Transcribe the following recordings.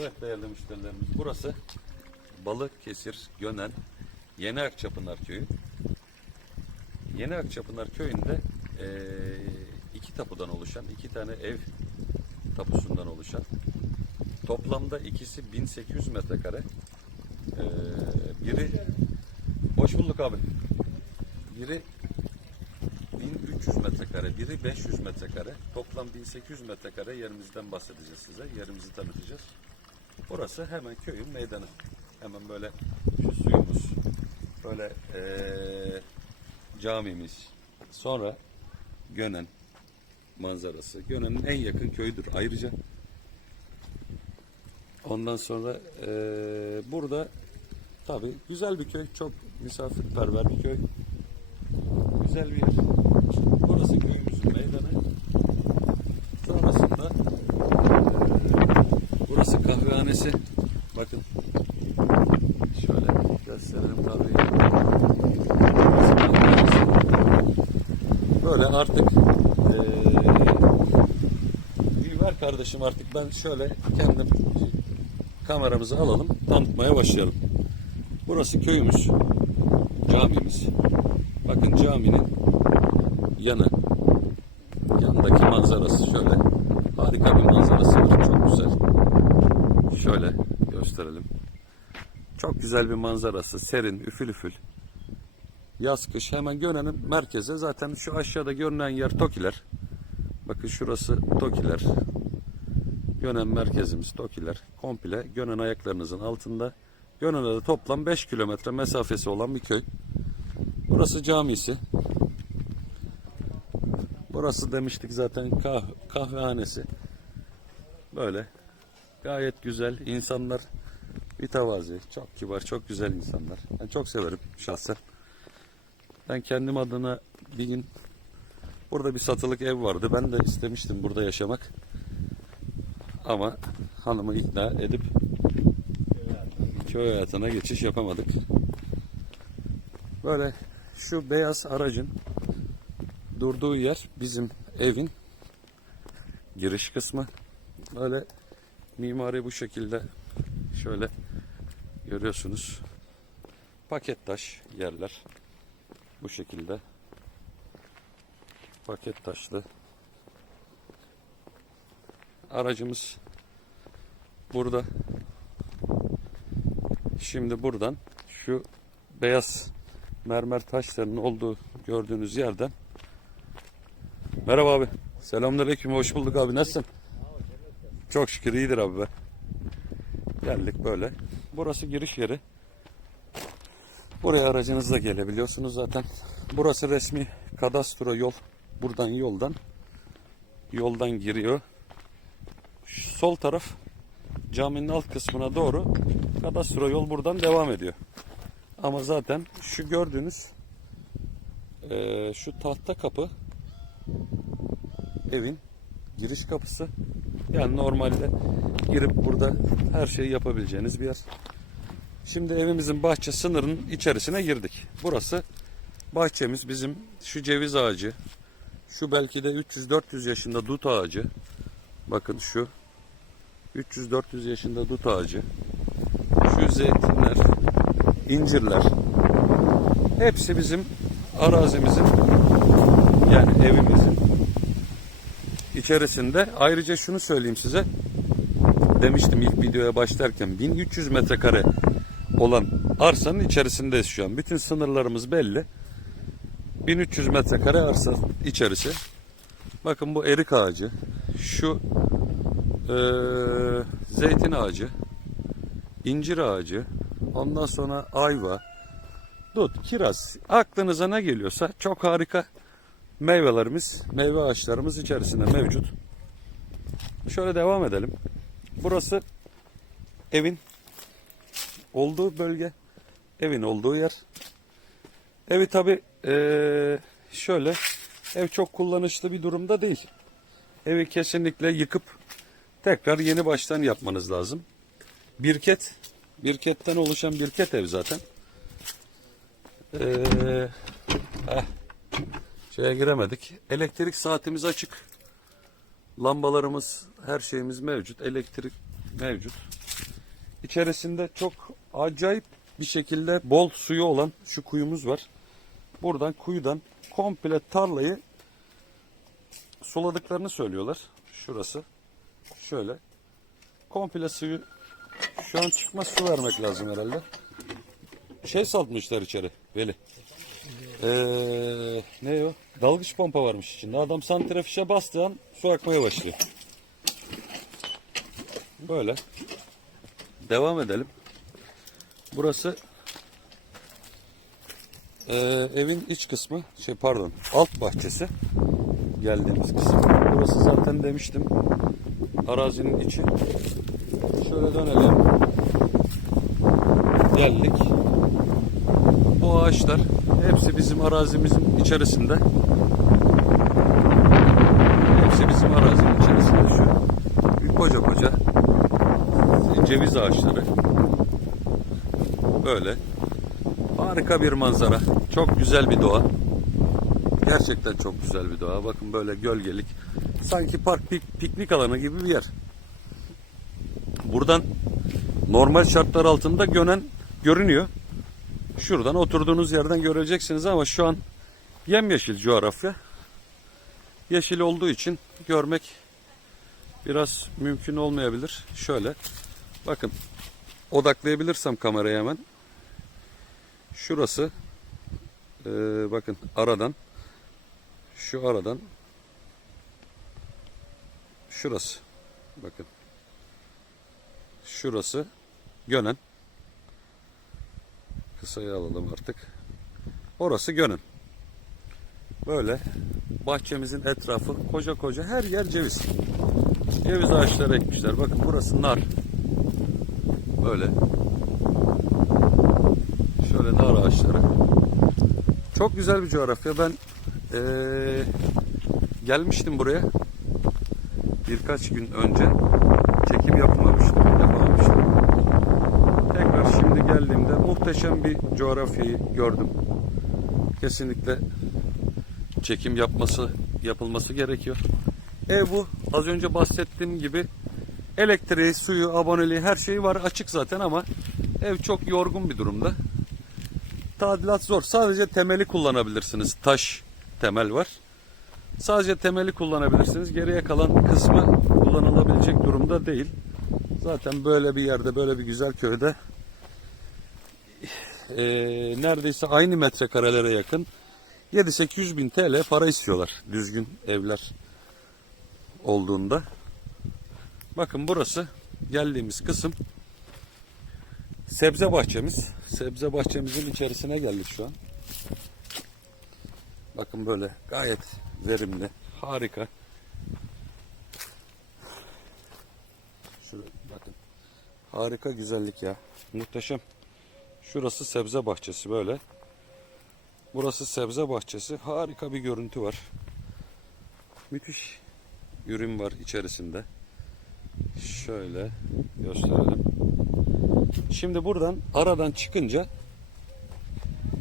Evet değerli müşterilerimiz burası Balıkesir, Gönen, Yeni Akçapınar Köyü. Yeni Akçapınar Köyü'nde eee, iki tapudan oluşan, iki tane ev tapusundan oluşan toplamda ikisi 1800 metrekare. Eee, biri hoş bulduk abi. Biri 1300 metrekare, biri 500 metrekare. Toplam 1800 metrekare yerimizden bahsedeceğiz size. Yerimizi tanıtacağız. Burası hemen köyün meydanı. Hemen böyle şu suyumuz, böyle eee, camimiz, sonra Gönen manzarası. Gönen'in en yakın köyüdür ayrıca. Ondan sonra eee, burada tabi güzel bir köy, çok misafirperver bir köy. Güzel bir yer. Burası köyümüzün meydanı. Sonrasında eee, kahvehanesi. Bakın. Şöyle gösterelim kahvehanesi. Böyle artık eee ver kardeşim artık ben şöyle kendim kameramızı alalım tanıtmaya başlayalım. Burası köyümüz. Camimiz. Bakın caminin yanı. Yanındaki manzarası şöyle. Harika bir manzarası var. Çok güzel. Şöyle gösterelim. Çok güzel bir manzarası. Serin, üfül üfül. Yaz kış hemen Gönen'in merkezi. Zaten şu aşağıda görünen yer Tokiler. Bakın şurası Tokiler. Gönen merkezimiz Tokiler. Komple Gönen ayaklarınızın altında. Gönen'e de toplam 5 kilometre mesafesi olan bir köy. Burası camisi. Burası demiştik zaten kah kahvehanesi. Böyle gayet güzel insanlar mütevazi, çok kibar, çok güzel insanlar. Ben çok severim şahsen. Ben kendim adına bir gün burada bir satılık ev vardı. Ben de istemiştim burada yaşamak. Ama hanımı ikna edip köy hayatına geçiş yapamadık. Böyle şu beyaz aracın durduğu yer bizim evin giriş kısmı. Böyle mimari bu şekilde şöyle görüyorsunuz. Paket taş yerler. Bu şekilde. Paket taşlı. Aracımız burada. Şimdi buradan şu beyaz mermer taşlarının olduğu gördüğünüz yerden Merhaba abi. Selamünaleyküm. Hoş bulduk abi. Nasılsın? Çok şükür iyidir abi be. Geldik böyle. Burası giriş yeri. Buraya aracınızla gelebiliyorsunuz zaten. Burası resmi kadastro yol. Buradan yoldan yoldan giriyor. Şu sol taraf caminin alt kısmına doğru kadastro yol buradan devam ediyor. Ama zaten şu gördüğünüz eee, şu tahta kapı evin giriş kapısı. Yani normalde girip burada her şeyi yapabileceğiniz bir yer. Şimdi evimizin bahçe sınırının içerisine girdik. Burası bahçemiz bizim şu ceviz ağacı, şu belki de 300-400 yaşında dut ağacı. Bakın şu 300-400 yaşında dut ağacı. Şu zeytinler, incirler. Hepsi bizim arazimizin yani evimizin içerisinde. Ayrıca şunu söyleyeyim size. Demiştim ilk videoya başlarken 1300 metrekare olan arsanın içerisindeyiz şu an. Bütün sınırlarımız belli. 1300 metrekare arsa içerisi. Bakın bu erik ağacı. Şu eee, zeytin ağacı. incir ağacı. Ondan sonra ayva. Dut, kiraz. Aklınıza ne geliyorsa çok harika meyvelerimiz, meyve ağaçlarımız içerisinde mevcut. Şöyle devam edelim. Burası evin olduğu bölge, evin olduğu yer. Evi tabi şöyle, ev çok kullanışlı bir durumda değil. Evi kesinlikle yıkıp tekrar yeni baştan yapmanız lazım. Birket, birketten oluşan birket ev zaten. Eee heh, şeye giremedik. Elektrik saatimiz açık. Lambalarımız, her şeyimiz mevcut. Elektrik mevcut. içerisinde çok acayip bir şekilde bol suyu olan şu kuyumuz var. Buradan kuyudan komple tarlayı suladıklarını söylüyorlar. Şurası. Şöyle. Komple suyu şu an çıkmaz su vermek lazım herhalde. Şey salmışlar içeri Veli. Ee, ne o? Dalgıç pompa varmış içinde. Adam santrafişe bastığı an su akmaya başlıyor. Böyle. Devam edelim. Burası ee, evin iç kısmı, şey pardon, alt bahçesi. Geldiğimiz kısım. Burası zaten demiştim. Arazinin içi. Şöyle dönelim. Geldik. Bu ağaçlar hepsi bizim arazimizin içerisinde. Hepsi bizim arazinin içerisinde şu. Koca koca ceviz ağaçları. Böyle. Harika bir manzara. Çok güzel bir doğa. Gerçekten çok güzel bir doğa. Bakın böyle gölgelik. Sanki park pik- piknik alanı gibi bir yer. Buradan normal şartlar altında gönen görünüyor. Şuradan oturduğunuz yerden göreceksiniz ama şu an yemyeşil coğrafya. Yeşil olduğu için görmek biraz mümkün olmayabilir. Şöyle bakın odaklayabilirsem kamerayı hemen. Şurası ee, bakın aradan şu aradan şurası bakın şurası Gönen kısayı alalım artık. Orası Gönen böyle bahçemizin etrafı koca koca her yer ceviz. Ceviz ağaçları ekmişler. Bakın burası nar. Böyle. Şöyle nar ağaçları. Çok güzel bir coğrafya. Ben eee, gelmiştim buraya. Birkaç gün önce. Çekim yapmamıştım, yapamamıştım. Tekrar şimdi geldiğimde muhteşem bir coğrafyayı gördüm. Kesinlikle çekim yapması yapılması gerekiyor. Ev bu. Az önce bahsettiğim gibi elektriği, suyu, aboneliği her şeyi var açık zaten ama ev çok yorgun bir durumda tadilat zor. Sadece temeli kullanabilirsiniz. Taş temel var. Sadece temeli kullanabilirsiniz. Geriye kalan kısmı kullanılabilecek durumda değil. Zaten böyle bir yerde, böyle bir güzel köyde eee, neredeyse aynı metrekarelere yakın 7-800 bin TL para istiyorlar düzgün evler olduğunda. Bakın burası geldiğimiz kısım sebze bahçemiz. Sebze bahçemizin içerisine geldik şu an. Bakın böyle gayet verimli, harika. Şuraya bakın. Harika güzellik ya. Muhteşem. Şurası sebze bahçesi böyle. Burası sebze bahçesi. Harika bir görüntü var. Müthiş ürün var içerisinde. Şöyle gösterelim. Şimdi buradan aradan çıkınca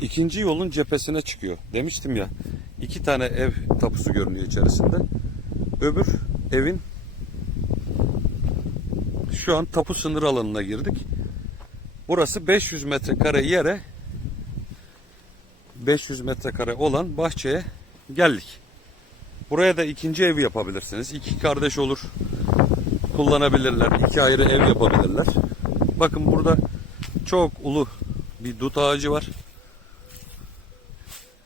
ikinci yolun cephesine çıkıyor. Demiştim ya iki tane ev tapusu görünüyor içerisinde. Öbür evin şu an tapu sınır alanına girdik. Burası 500 metrekare yere 500 metrekare olan bahçeye geldik. Buraya da ikinci ev yapabilirsiniz. İki kardeş olur kullanabilirler. İki ayrı ev yapabilirler. Bakın burada çok ulu bir dut ağacı var.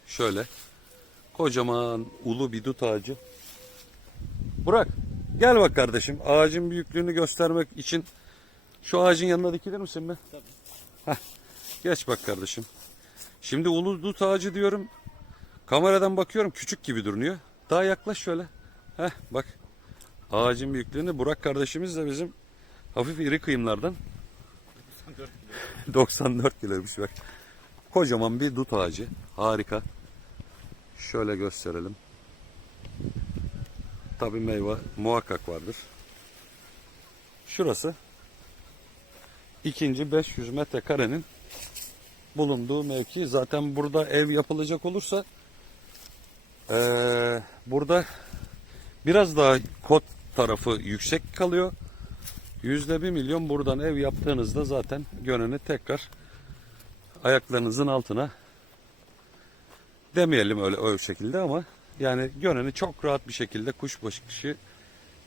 Şöyle. Kocaman ulu bir dut ağacı. Burak gel bak kardeşim. Ağacın büyüklüğünü göstermek için şu ağacın yanına dikilir misin be? Tabii. Heh. Geç bak kardeşim. Şimdi ulu dut ağacı diyorum. Kameradan bakıyorum küçük gibi duruyor. Daha yaklaş şöyle. Heh bak. Ağacın büyüklüğünü Burak kardeşimiz de bizim hafif iri kıyımlardan 94 kiloymuş bak. Kocaman bir dut ağacı. Harika. Şöyle gösterelim. Tabi meyve muhakkak vardır. Şurası ikinci 500 metrekarenin bulunduğu mevki. Zaten burada ev yapılacak olursa eee, burada biraz daha kot tarafı yüksek kalıyor. Yüzde bir milyon buradan ev yaptığınızda zaten gönünü tekrar ayaklarınızın altına demeyelim öyle o şekilde ama yani gönünü çok rahat bir şekilde kuş bakışı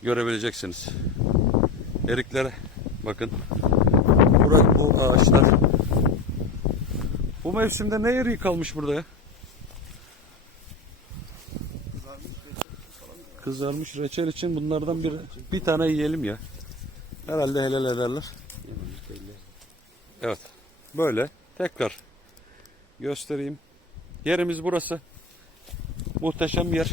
görebileceksiniz. Eriklere bakın. Bura, bu ağaçlar. Bu mevsimde ne eriği kalmış burada ya? Kızarmış reçel için bunlardan bir bir tane yiyelim ya. Herhalde helal ederler. Evet. Böyle tekrar göstereyim. Yerimiz burası. Muhteşem yer.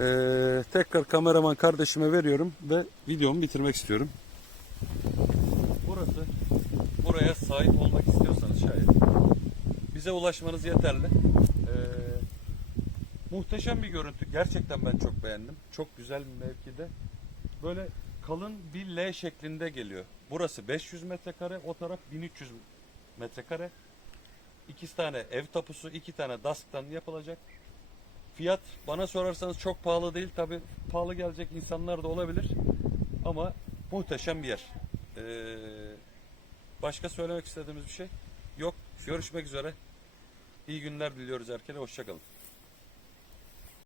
Ee, tekrar kameraman kardeşime veriyorum ve videomu bitirmek istiyorum. Buraya sahip olmak istiyorsanız şayet bize ulaşmanız yeterli. Ee, muhteşem bir görüntü. Gerçekten ben çok beğendim. Çok güzel bir mevkide. Böyle kalın bir L şeklinde geliyor. Burası 500 metrekare, o taraf 1300 metrekare. İki tane ev tapusu, iki tane dasktan yapılacak. Fiyat bana sorarsanız çok pahalı değil. Tabi pahalı gelecek insanlar da olabilir. Ama muhteşem bir yer. Ee, başka söylemek istediğimiz bir şey yok. Görüşmek üzere. İyi günler diliyoruz herkese. Hoşçakalın.